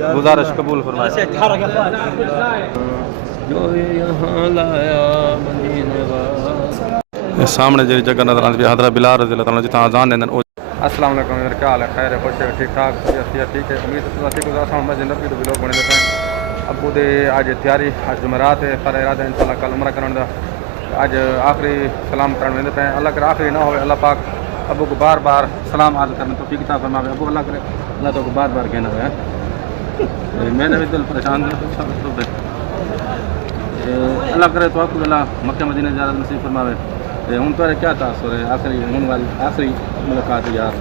گزارش قبول فرمائے. جو یہاں لایا مدینے والا. سامنے جی جگہ نظر آتی ہے حضرت بلال رضی اللہ تعالیٰ جتنا اذان دیندن. السلام علیکم، کیا حال ہے؟ خیر ہے، خوش ہے، ٹھیک ٹھاک، ٹھیک ہے. امید ہے ٹھیک گزارا ہوں. میں زندہ بھی تو لوگ بنے دیتے ہیں. ابو دے آج تیاری، آج جمعرات ہے، پر ارادہ ان شاء اللہ کل عمرہ کرنے کا. آج آخری سلام کرنے ویندے پہ. اللہ کرے آخری نہ ہوئے. اللہ پاک ابو کو بار بار سلام عرض کرنے تو ٹھیک ٹھاک فرماوے. ابو اللہ کرے اللہ تو کو بار بار کہنا ہوا ہے. میں نے بھی دل پریشان دیا. اللہ کرے تو آپ کو اللہ مکہ مدینہ زیارت نصیب فرماوے. ہوں تو کیا تاثر ہے آخری ہوں والی آخری ملاقات یار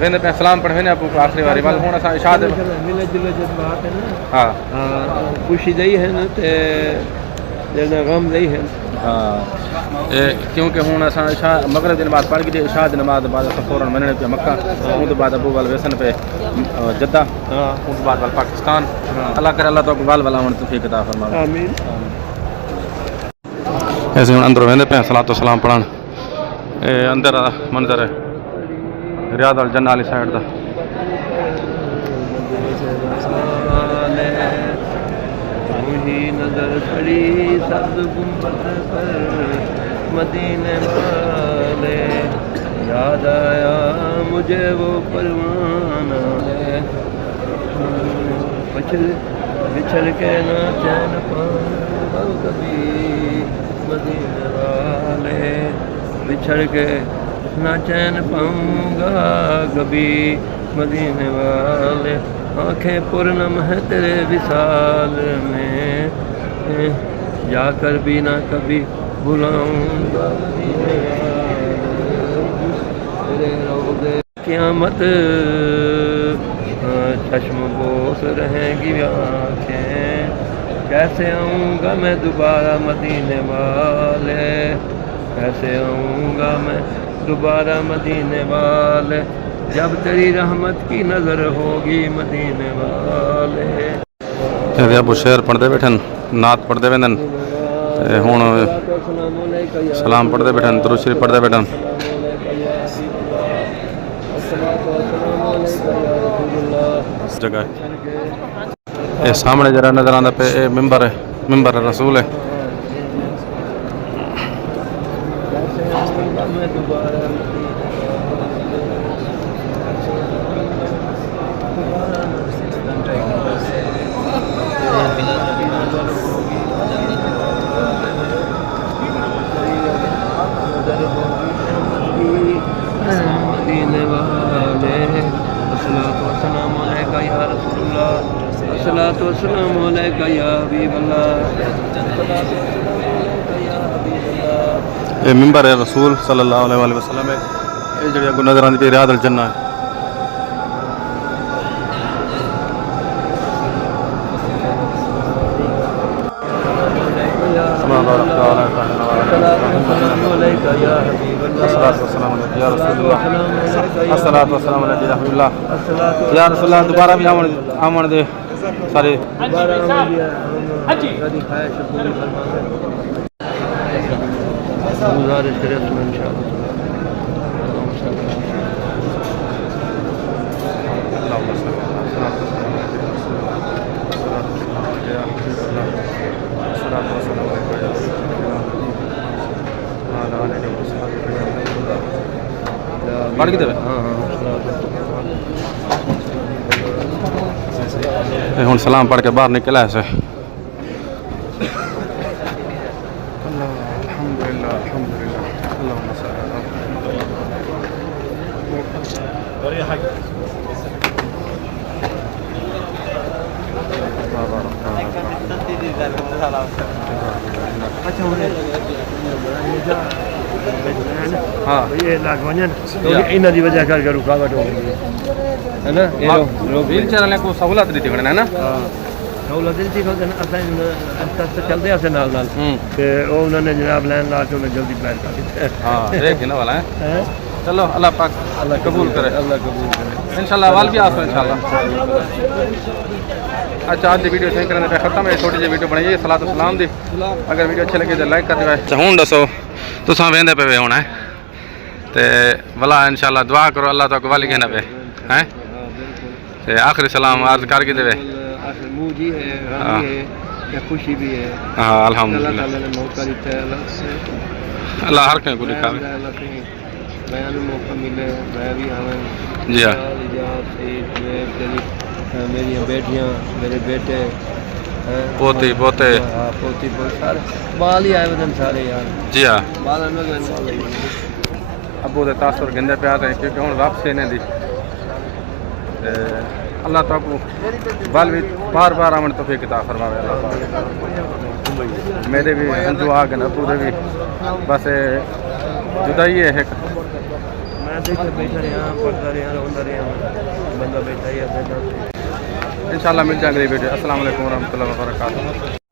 ویندے پہ سلام پڑھ ویندے ابو کو آخری واری وال ہوں اساں اشاد ملے جلے جذبات ہے نا. ہاں خوشی دئی ہے نا تے جنا غم دئی ہے. ہاں کیونکہ ہوں اساں مغرب دن بعد پڑھ گئے عشاء دی نماز بعد فوراً مننے پہ مکہ. ان بعد ابو وال ویسن پہ جدہ. ان بعد وال پاکستان. اللہ کرے اللہ تو وال والا ہون توفیق عطا فرماوے. آمین. ایسے ہوں اندر ویندے پہ صلاۃ و سلام پڑھن. اندر منظر ہے ریاض الجنہ والی سائڈ دا. وہی نظر پڑی سبز گنبد پر مدینے والے. یاد آیا مجھے وہ پروانہ بچھڑ کے نہ چین پاؤں کبھی مدینے والے. بچھڑ کے نہ چین پاؤں گا کبھی مدینے والے. آنکھیں پرنم ہے تیرے وصال میں جا کر بھی نہ کبھی بھلاؤں گا مدینے والے. تیرے روضے قیامت چشم بوس رہیں گی آنکھیں. کیسے آؤں گا میں دوبارہ مدینے والے. کیسے آؤں گا میں دوبارہ مدینے والے جب تیری رحمت کی نظر ہوگی مدینے والے. ابو شعر پڑھتے بیٹھن، نعت پڑھتے ویندن. ہوں سلام پڑھتے بیٹھن، درود شریف پڑھتے بیٹھن. جگہ یہ سامنے جرا نظر آتا پہ یہ ممبر ہے، ممبر رسول ہے. مدینے والے الصلاۃ والسلام علیک یا رسول اللہ. الصلاۃ والسلام علیک یا حبیب اللہ. یہ ممبر ہے رسول صلی اللہ علیہ وسلم ہے. یہ جڑی اگوں نظر آتی پہ ریاض الجنہ ہے. یا رسول اللہ دوبارہ بھی آمن دے سارے پڑھ کے دے. ہوں سلام پڑھ کے باہر نکلا ایسے. ہاں یہ لگ ونجن انہاں دی وجہ کر کے رکاوٹ ہو گئی ہے نا. یہ ویل چیئر والے کو سہولت دیتی ہے نا. سہولت دیتی ہے اصل چلتے ہیں نال نال تے او انہوں نے جناب لین لا کے انہیں جلدی پلان کر دیا. ہاں ایک ہی نا والا ہے. چلو اللہ پاک اللہ قبول کرے. اللہ قبول کرے انشاءاللہ. وال بھی آسو انشاءاللہ. اچھا آج ویڈیو صحیح کرنے پہ ختم ہے. چھوٹی جی ویڈیو بنائیے صلاۃ و سلام دی. اگر ویڈیو اچھی لگی تو لائک کر دیو. اچھا ہوں دسو تساں ویندے پہ ہونا ہے تے ولا انشاءاللہ دعا کرو اللہ تو وال کہنا پہ. ہیں ہاں بالکل تے آخری سلام عرض کر کے دے آخر منہ جی ہے غم بھی ہے یا خوشی بھی ہے ہاں اللہ الحمدللہ تعالیٰ نے موقع دیتا ہے اللہ سے اللہ ہر کہیں کو دکھاوے اللہ سے بیان میں موقع ملے میں بھی ہمیں جی ہاں سعید میں میری بیٹیاں میرے بیٹے پوتی پوتے ہاں پوتی پوتی سارے بال ہی آئے بدن سارے یار جی ہاں بال میں ابو دے تاثر گندے پہ آتے ہیں کیونکہ ہوں واپسی نہیں دی اللہ تعالیٰ کو بال بھی بار بار آمن توفیق عطا فرماوے اللہ پاک میرے بھی ہنجو آ گئے ابو دے بھی بس جدائی ہے ایک میں دیکھے بیٹھا رہا پڑھتا رہا روندا رہا بندہ بیٹھا ہی ہے انشاءاللہ مل جائیں گے ویڈیو السلام علیکم ورحمۃ اللہ وبرکاتہ